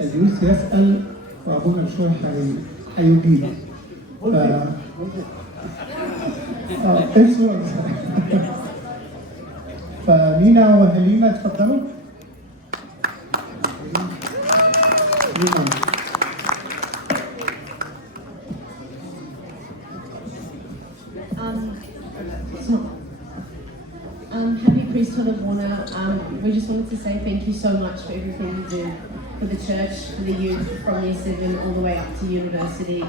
اليوث يسأل وأبونا بيشوي هيجيب. ايه الصورة دي؟ فمينا وهلينا اتفضلوا. Happy Priesthood of ابونا. We just wanted to say thank you so much for everything you do for the church, for the youth, from year 7 all the way up to university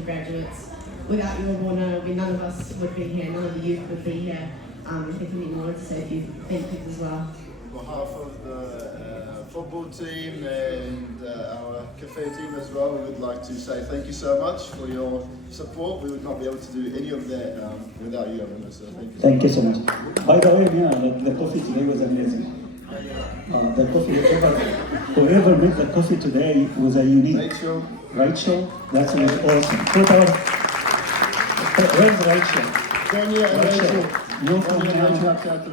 graduates. Without you, ابونا, none of us would be here, none of the youth would be here. I think we wanted to say a few thank yous as well. On behalf of the football team and our cafe team as well, we would like to say thank you so much for your support. We would not be able to do any of that without you, ابونا. So thank you so much. By the way, the coffee today was amazing. The coffee, whoever made the coffee today was a unique. Rachel, that's awesome. Where's Rachel? Rachel.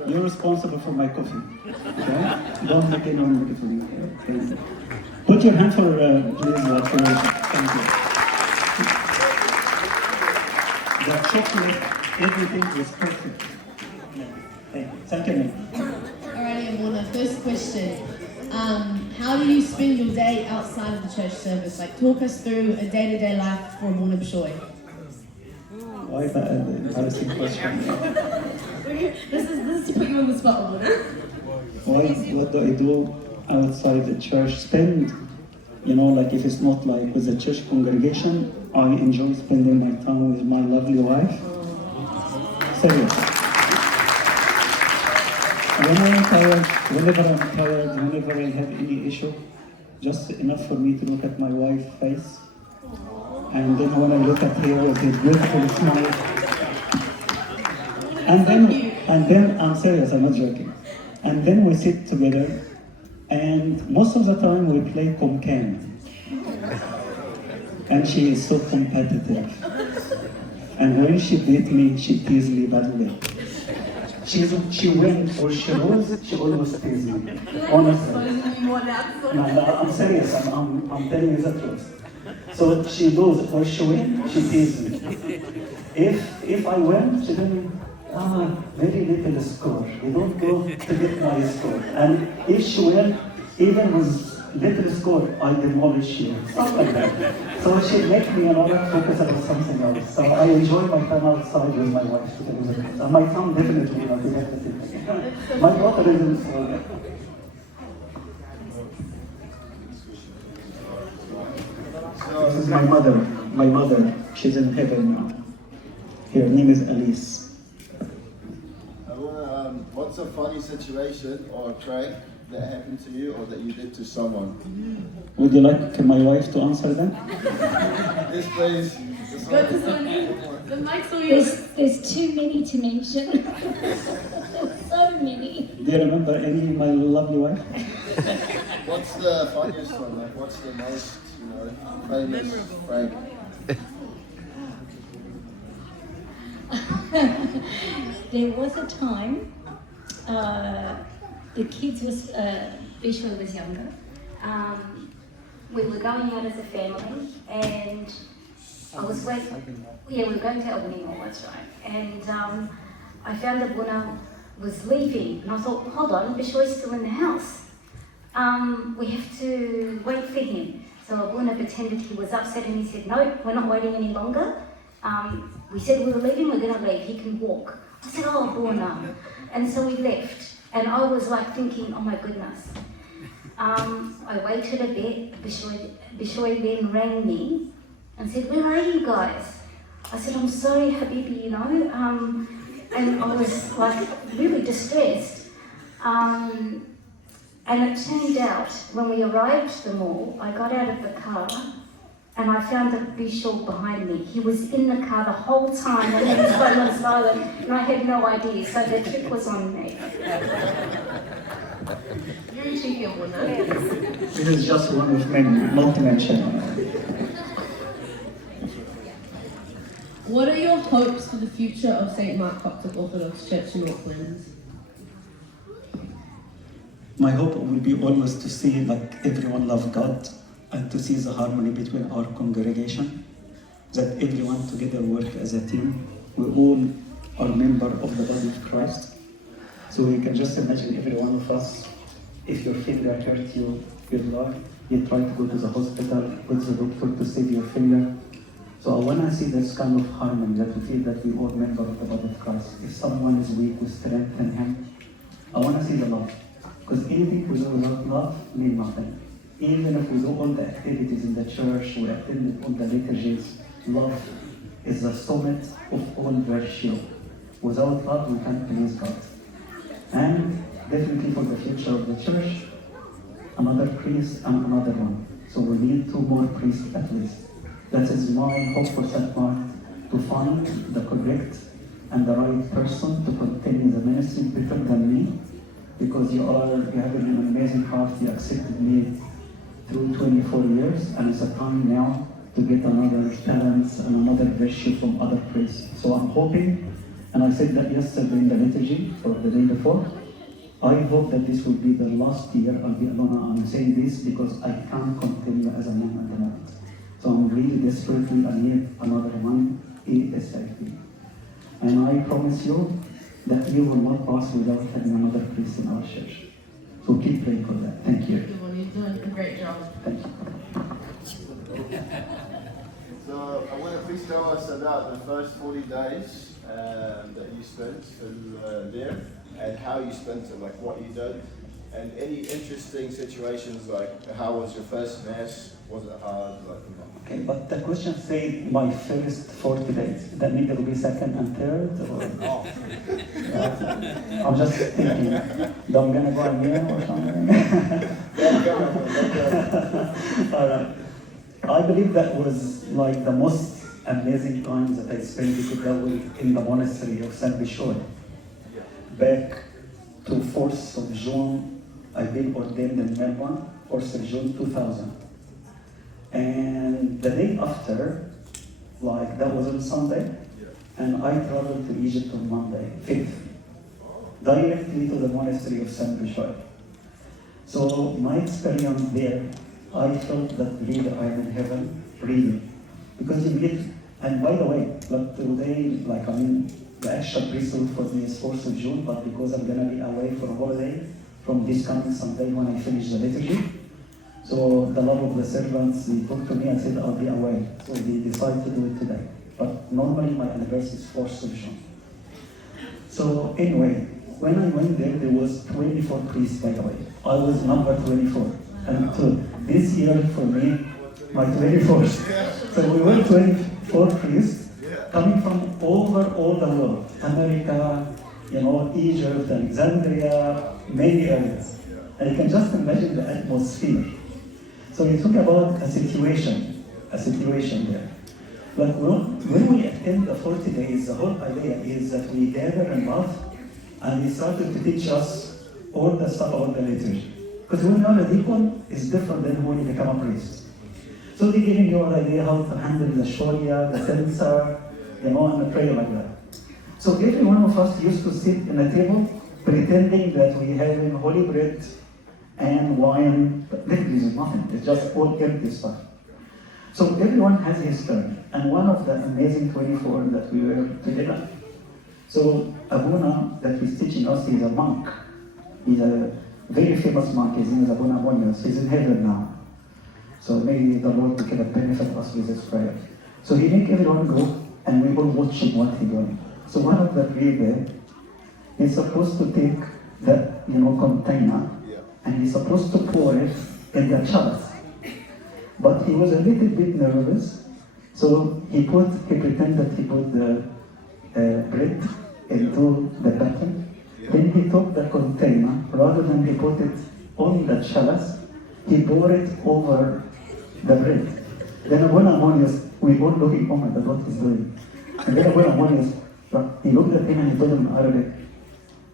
You're responsible for my coffee. Okay? Don't make anyone make it for me. Thank you. Put your hand for please, for Rachel. Thank you. The chocolate, everything is perfect. Thank you. Alrighty, ابونا, first question. How do you spend your day outside of the church service? Like, talk us through a day-to-day life for ابونا بيشوي. Why that embarrassing question? This is to put you on the spot, ابونا. What do I do outside the church? Spend, like if it's not like with the church congregation, I enjoy spending my time with my lovely wife. Serious. Whenever I'm tired, whenever I have any issue, just enough for me to look at my wife's face. And then when I look at her with a beautiful smile, and then I'm serious, I'm not joking. And then we sit together, and most of the time we play Comcan. And she is so competitive. And when she beat me, she teases me badly. She wins or she loses, she always teases me. Honestly. No, I'm serious, I'm telling you the truth. So she loses or she wins, she teases me. If I win, she tells me, very little score. You don't go to get my score. And if she wins, even with little score, I demolish you. Stuff like that. So she makes me focus on something else. So I enjoy my time outside with my wife. My son definitely, my daughter is in school. This is my mother. She's in heaven now. Her name is Alice. What's a funny situation or a prank that happened to you or that you did to someone? Would you like my wife to answer that? Yes, please. Go to Sonia. The mic's all yours. There's too many to mention. So many. Do you remember any of my lovely wife? What's the funniest one? Like, what's the most, famous prank? There was a time, the kids Bishop was younger. We were going out as a family, and I was waiting. Yeah, we were going to Albany Mall, that's right. And I found that ابونا was leaving, and I thought, hold on, Bishop's still in the house. We have to wait for him. So ابونا pretended he was upset, and he said, no, we're not waiting any longer. We said we were leaving, we're going to leave, he can walk. I said, oh, ابونا. And so we left, and I was like thinking, oh my goodness. I waited a bit, Bishoi then rang me and said, where are you guys? I said, I'm sorry, Habibi, and I was like really distressed. And it turned out, when we arrived at the mall, I got out of the car and I found the Bishop behind me. He was in the car the whole time and he was going on silent and I had no idea, so the trick was on me. Very cheeky, ابونا. This is just one of many, not to mention. What are your hopes for the future of St. Mark Coptic Orthodox Church in Auckland? My hope will be always to see like everyone love God and to see the harmony between our congregation, that everyone together work as a team. We all are member of the body of Christ. So you can just imagine every one of us, if your finger hurt you, your leg, you try to go to the hospital, go to the doctor to save your finger. So I want to see this kind of harmony, that we feel that we all member of the body of Christ. If someone is weak, we strengthen him. I want to see the love. Because anything we do without love means nothing. Even if we do all the activities in the church, we attend all the liturgies, love is the summit of all virtue. Without love, we can't please God. And definitely for the future of the church, another priest and another one. So we need 2 more priests at least. That is my hope for St. Mark, to find the correct and the right person to continue the ministry better than me, because you have an amazing heart. You accepted me through 24 years, and it's a time now to get another talent and another virtue from other priests. So I'm hoping, and I said that yesterday in the liturgy, or the day before, I hope that this will be the last year I'll be alone. I'm saying this because I can't continue as a man at the moment. So I'm really desperately, I need another one ASAP. And I promise you that you will not pass without having another priest in our church. So keep praying for that. Thank you. You're doing a great job. Thank you. So I want to please tell us about the first 40 days that you spent there, and how you spent it, like what you did, and any interesting situations, like how was your first mass? Was it hard? Okay, but the question said my first 40 days. That means there will be second and third, or? I'm just thinking, that I'm gonna go again or something. Alright. I believe that was like the most amazing time that I spent in the monastery of St. Bيشوي. Back to 4th of June, I've been ordained in Melbourne, 4th of June 2000. And the day after, like that was on Sunday, and I traveled to Egypt on Monday, 5th, directly to the monastery of St. Bيشوي. So my experience there, I felt that really I'm in heaven, really. Because you meet, and by the way, like today, the actual priesthood for me is 4th of June, but because I'm gonna be away for a holiday from this coming Sunday when I finish the liturgy, so the love of the servants, they talked to me and said I'll be away. So they decided to do it today. But normally my anniversary is 4th of June. So anyway, when I went there was 24 priests, by the way. I was number 24. And so this year for me, my 24th. So we were 24 priests coming from over all the world. America, Egypt, Alexandria, many areas. And you can just imagine the atmosphere. So you talk about a situation there. Like when we attend the 40 days, the whole idea is that we gather in love, and they started to teach us all the stuff about the liturgy. Because when you're a deacon, it's different than when you become a priest. So they're giving you an idea how to handle the shoria, the censer, and a prayer like that. So every one of us used to sit in a table pretending that we have holy bread and wine. Literally is nothing, it's just all empty stuff. So everyone has his turn. And one of the amazing 24 that we were together. So Abuna, that is teaching us, he's a monk. He's a very famous monk. His name is Abuna. He's in heaven now. So maybe the Lord will benefit us with his prayer. So he make everyone go, and we all watching what he's doing. So one of the three he's supposed to take that container, and he's supposed to pour it in the chalice. But he was a little bit nervous, so he pretended he put the bread into the basin. Then he took the container, rather than he put it on the chalice, he poured it over the bread. Then Abuna Ammonius, we all looking, oh my God, what he's doing. And then Abuna Ammonius, he looked at him and he told him in Arabic,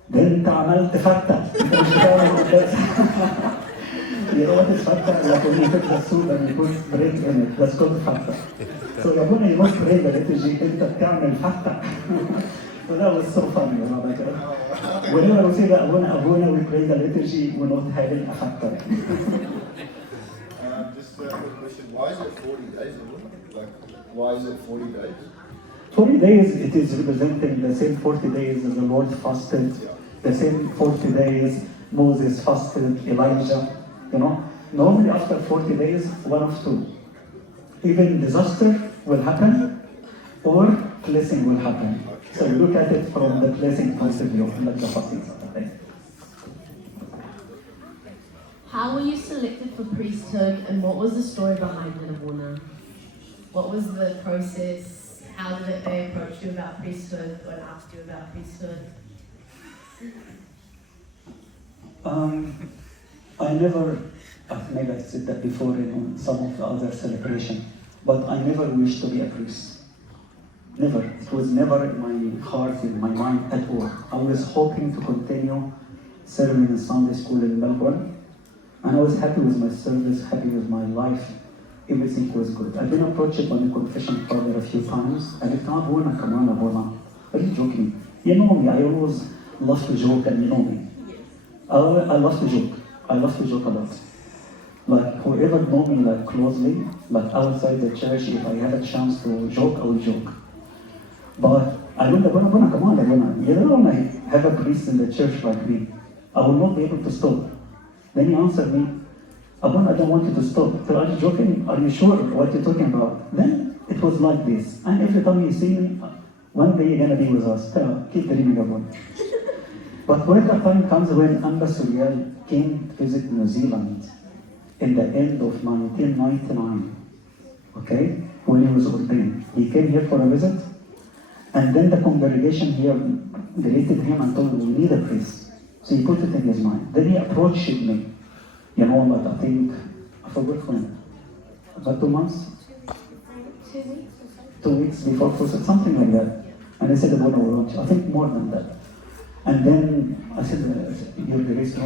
then انت عملت فتة. You know what is fatah? Like when you take the soup and you put bread in it, that's called fatah. So Abuna, you must pray the liturgy, انت بتعمل فتة. So that was so funny, Whenever we say that Abuna, we pray the liturgy, we're not having a fatah. Just question. Why is it 40 days? Like, why is it 40 days? 40 days, it is representing the same 40 days as the Lord fasted, the same 40 days Moses fasted, Elijah, you know. Normally after 40 days, one of two. Even disaster will happen or blessing will happen. So we look at it from the blessing point of view, not the fasting. How were you selected for priesthood, and what was the story behind it, Abuna? What was the process? How did they approach you about priesthood or asked you about priesthood? I never, maybe I said that before in some of the other celebration, but I never wished to be a priest. Never. It was never in my heart, in my mind at all. I was hoping to continue serving in Sunday school in Melbourne, and I was happy with my service, happy with my life. Everything was good. I've been approached by the confession father a few times. I said, Abuna, come on, Abuna. Are you joking? You know me, I always love to joke, and you know me. I love to joke. I love to joke a lot. Like, whoever know me like closely, like outside the church, if I have a chance to joke, I will joke. But I went, Abuna, come on, Abuna. You don't want to have a priest in the church like me. I will not be able to stop. Then he answered me, Abuna, I don't want you to stop. So, are you joking? Are you sure what you're talking about? Then it was like this. And every time you see me, one day you're going to be with us. Keep dreaming, Abuna. But when the time comes when Ambassador came to visit New Zealand in the end of 1999, okay, when he was ordained, he came here for a visit, and then the congregation here greeted him and told him, we need a priest. So he put it in his mind. Then he approached me, you know, like I think, I forgot when, about 2 months? 2 weeks before Christmas, something like that. And I said, I want you. I think more than that. And then I said, your grace, no,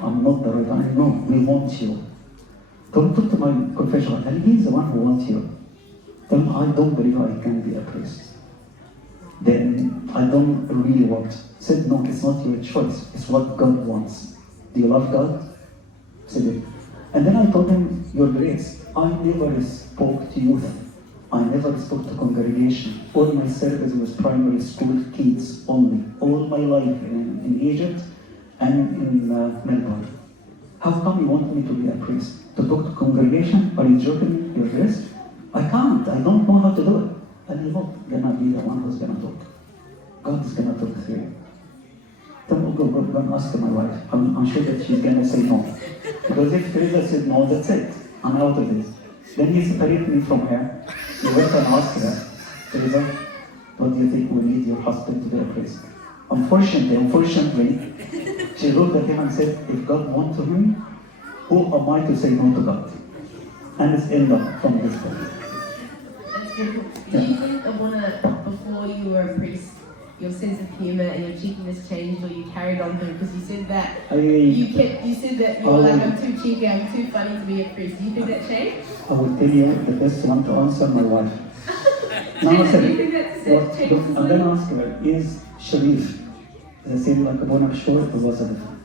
I'm not the right one. No, we want you. Don't talk to my confessional, and he's the one who wants you. Then I don't believe I can be a priest. Then I don't really want. I said, no, it's not your choice. It's what God wants. Do you love God? I said it. And then I told him, your grace, I never spoke to youth. I never spoke to congregation. All my service was primary school kids only. All my life in Egypt and in Melbourne. How come you want me to be a priest? To talk to congregation? Are you joking, your grace? I can't. I don't know how to do it. And you're not gonna be the one who's gonna talk. God is gonna talk through you. Don't go and ask my wife. I'm sure that she's gonna say no. Because if Teresa said no, that's it. I'm out of this. Then he separated me from her. He went and asked her, Teresa, what do you think will lead your husband to be a priest? Unfortunately, she looked at him and said, if God wants him, who am I to say no to God? And it's ended up from this point. That's beautiful. Do you think, Abuna, before you were a priest, your sense of humour and your cheekiness changed, or you carried on through? Because you said that you said that you were like, I'm too cheeky, I'm too funny to be a priest. Do you think that changed? I will tell you the best one to answer my wife. No, Do you think that changed? I'm going to ask her, is Sharif the same like Abuna Bishur, or was it different?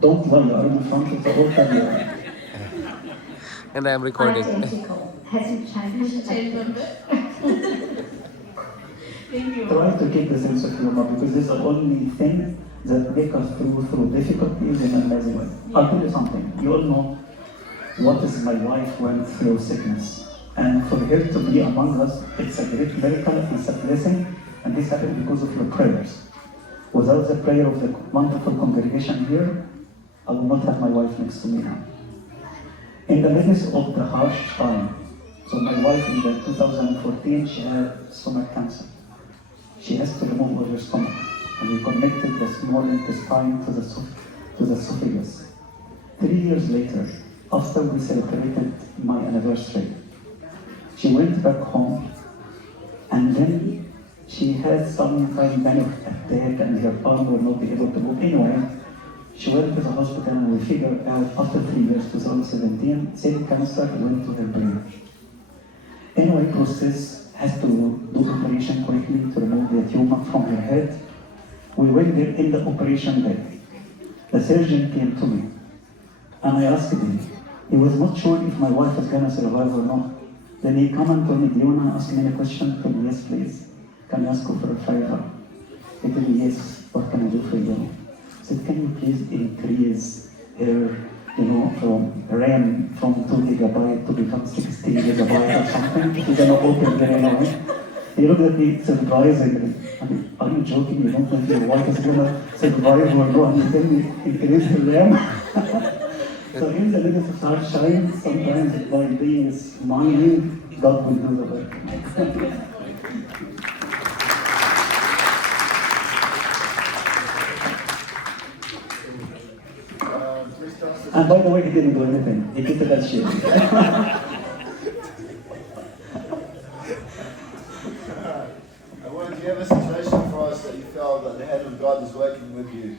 Don't lie, I'm in front of the whole camera. And I am recording. Identical. Hasn't changed. Changed a little bit. Thank you. Try to keep the sense of humor, because this is the only thing that makes us through difficulties in an amazing way. I'll tell you something. You all know what is my wife went through sickness. And for her to be among us, it's a great miracle, it's a blessing, and this happened because of your prayers. Without the prayer of the wonderful congregation here, I would not have my wife next to me now. In the midst of the harsh time, so my wife in the 2014, she had stomach cancer. She has to remove all her stomach, and we connected the small intestine to the esophagus. 3 years later, after we celebrated my anniversary, she went back home, and then she had some kind of attack, and her arm will not be able to move. Anyway, she went to the hospital, and we figured out after 3 years, 2017, same cancer went to her brain. Anyway, process has to do operation quickly to remove the tumor from her head. We went there in the operation day. The surgeon came to me, and I asked him, He was not sure if my wife was gonna survive or not. Then he come and told me, do you wanna ask me a question? I told him, yes, please. Can I ask you for a favor? He told me, yes, what can I do for you? I said, can you please increase her, from RAM from 2 gigabyte to become 16 gigabyte or something? He's gonna open the anyway. He looked at me surprisingly. I mean, are you joking? You don't think your wife is gonna survive or go and tell me increase her RAM? So in the little sunshine, sometimes by being smiling, God will do the work. And by the way, he didn't do anything. He did that shit. Do you have a situation for us that you felt that the hand of God is working with you?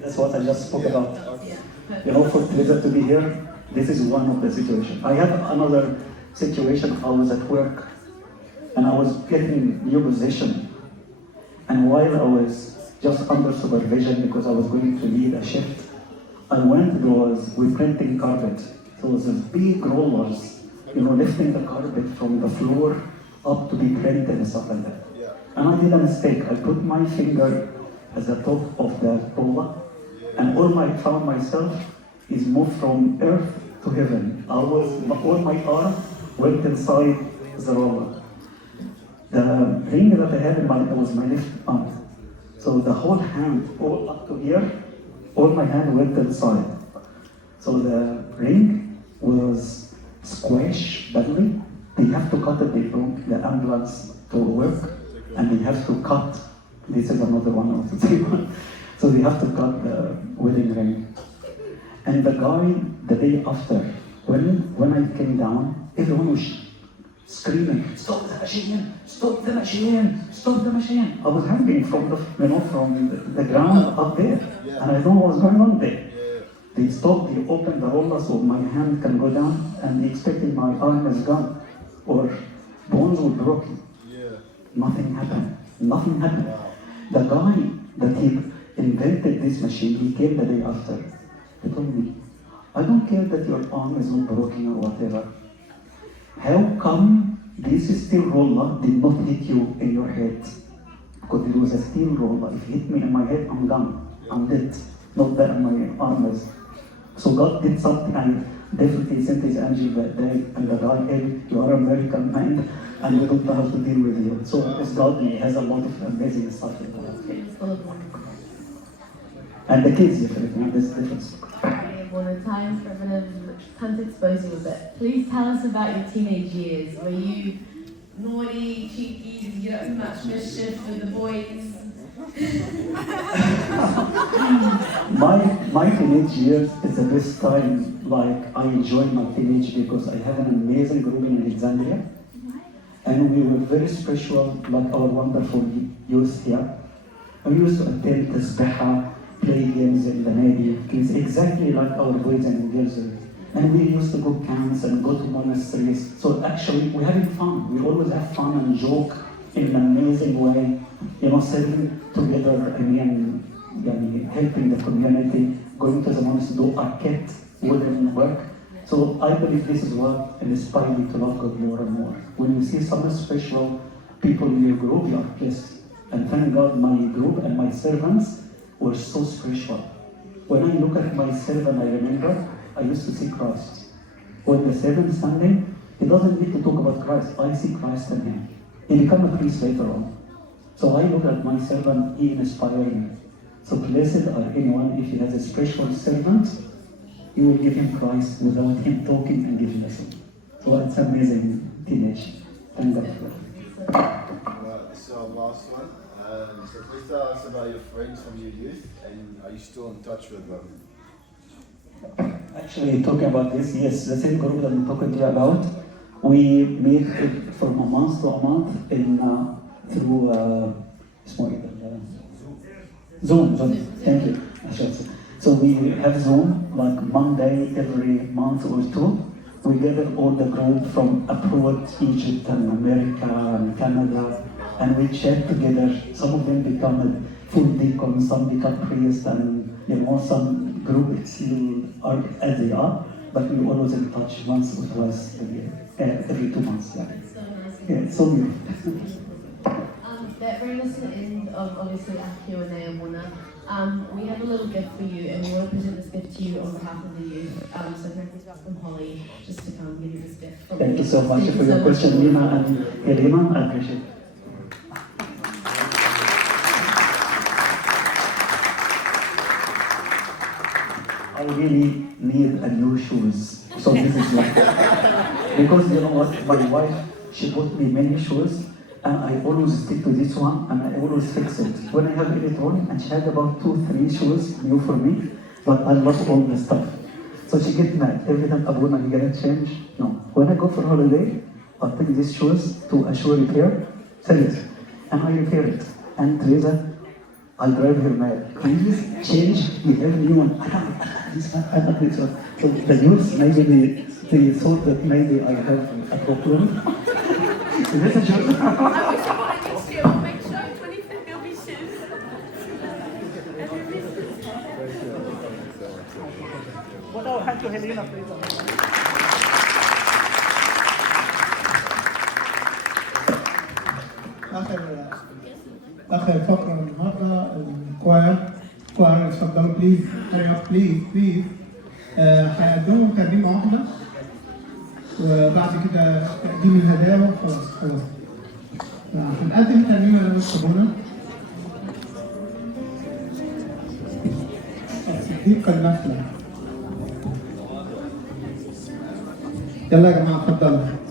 That's what I just spoke about. Okay. For pleasure to be here, this is one of the situations. I had another situation. I was at work and I was getting a new position. And while I was just under supervision because I was going to lead a shift, I went, with printing carpet. So it was a big rollers, lifting the carpet from the floor up to be printed and stuff like that. Yeah. And I did a mistake. I put my finger at the top of the roller, and all I found myself is moved from earth to heaven. All my arm went inside the roller. The ring that I had in was my left arm. So the whole hand, all up to here, all my hand went inside. So the ring was squashed badly. They have to cut it, they brought the ambulance to work, and they have to cut. This is another one of the three. So they have to cut the wedding ring. And the guy, the day after, when I came down, everyone was screaming, "Stop the machine! Stop the machine! Stop the machine!" I was hanging from the ground up there, and I don't know what's going on there. They stopped, they opened the roller so my hand can go down, and they expected my arm is gone, or bones were broken. Nothing happened. Nothing happened. The guy that he invented this machine, he came the day after. He told me, "I don't care that your arm is not broken or whatever. How come this steel roller did not hit you in your head? Because it was a steel roller. If it hit me in my head, I'm gone. I'm dead. Not that my arm is." So God did something, and definitely sent his angel that day, and the guy, "Hey, you are American man, and we don't know how to deal with you." So it's God, he has a lot of amazing stuff in God. And the kids, definitely, there's a difference. One time, I'm going to expose you a bit. Please tell us about your teenage years. Were you naughty, cheeky, did you get up to much mischief with the boys? My teenage years is the best time. Like, I enjoyed my teenage because I had an amazing group in Alexandria, and we were very spiritual, like our wonderful youth here. I used to attend Tasbeha, play games in the Navy. It's exactly like our boys and girls. And we used to go camps and go to monasteries. So actually, we're having fun. We always have fun and joke in an amazing way. Sitting together, helping the community, going to the monastery, do arcade, wooden work. So I believe this is what inspired me to love God more and more. When you see some special people in your group, you are blessed. And thank God, my group and my servants were so spiritual. When I look at my servant, I remember I used to see Christ. When the seventh Sunday, he doesn't need to talk about Christ. I see Christ in him. He became a priest later on. So I look at my servant, he inspired me. So blessed are anyone if he has a spiritual servant, you will give him Christ without him talking and giving lesson. So it's amazing teenage. Thank God for it. Right, this is our last one. So please tell us about your friends from your youth, and are you still in touch with them? Actually, talking about this, yes, the same group that I'm talking to you about, we meet from a month to a month through Zoom. Thank you. So we have Zoom like Monday every month or two. We gather all the group from abroad, Egypt and America and Canada, and we chat together. Some of them become full deacons, some become priests, and some group still are as they are. but we always in touch once or twice a year, every 2 months. Yeah, It's so nice. yeah, it's so beautiful. That brings us to the end of obviously our Q&A, ابونا. We have a little gift for you, and we want to present this gift to you on behalf of the youth. So can I please welcome Holly just to come give you this gift. From Thank you so much Thank for you your so question, much. Lina and Elena. I appreciate it. I really need a new shoes. So this is like, because you know what, my wife, she bought me many shoes, and I always stick to this one, and I always fix it. When I have electronic, and she had about 2-3 shoes new for me, but I love all the stuff. So she gets mad every time, Abuna, you gonna change? No. When I go for holiday, I'll take these shoes to a shoe repair, sell it, and I repair it. And Teresa, I'll drive her mad. Please change, we have new one. This one, I'm not this one. So the youth, maybe they thought that maybe I have a problem. Is this a joke? I wish I bought it next year. We'll make sure 25th there'll be shoes. What I'll hand to Helena, please. آخر فقرة النهاردة الكواير اتفضلوا بليز بليز هيقدموا ترنيمة واحدة وبعد كده تقديم الهدايا خلاص. هنقدم ترنيمة للصابونة الصديقة النافلة. يلا يا جماعة اتفضلوا.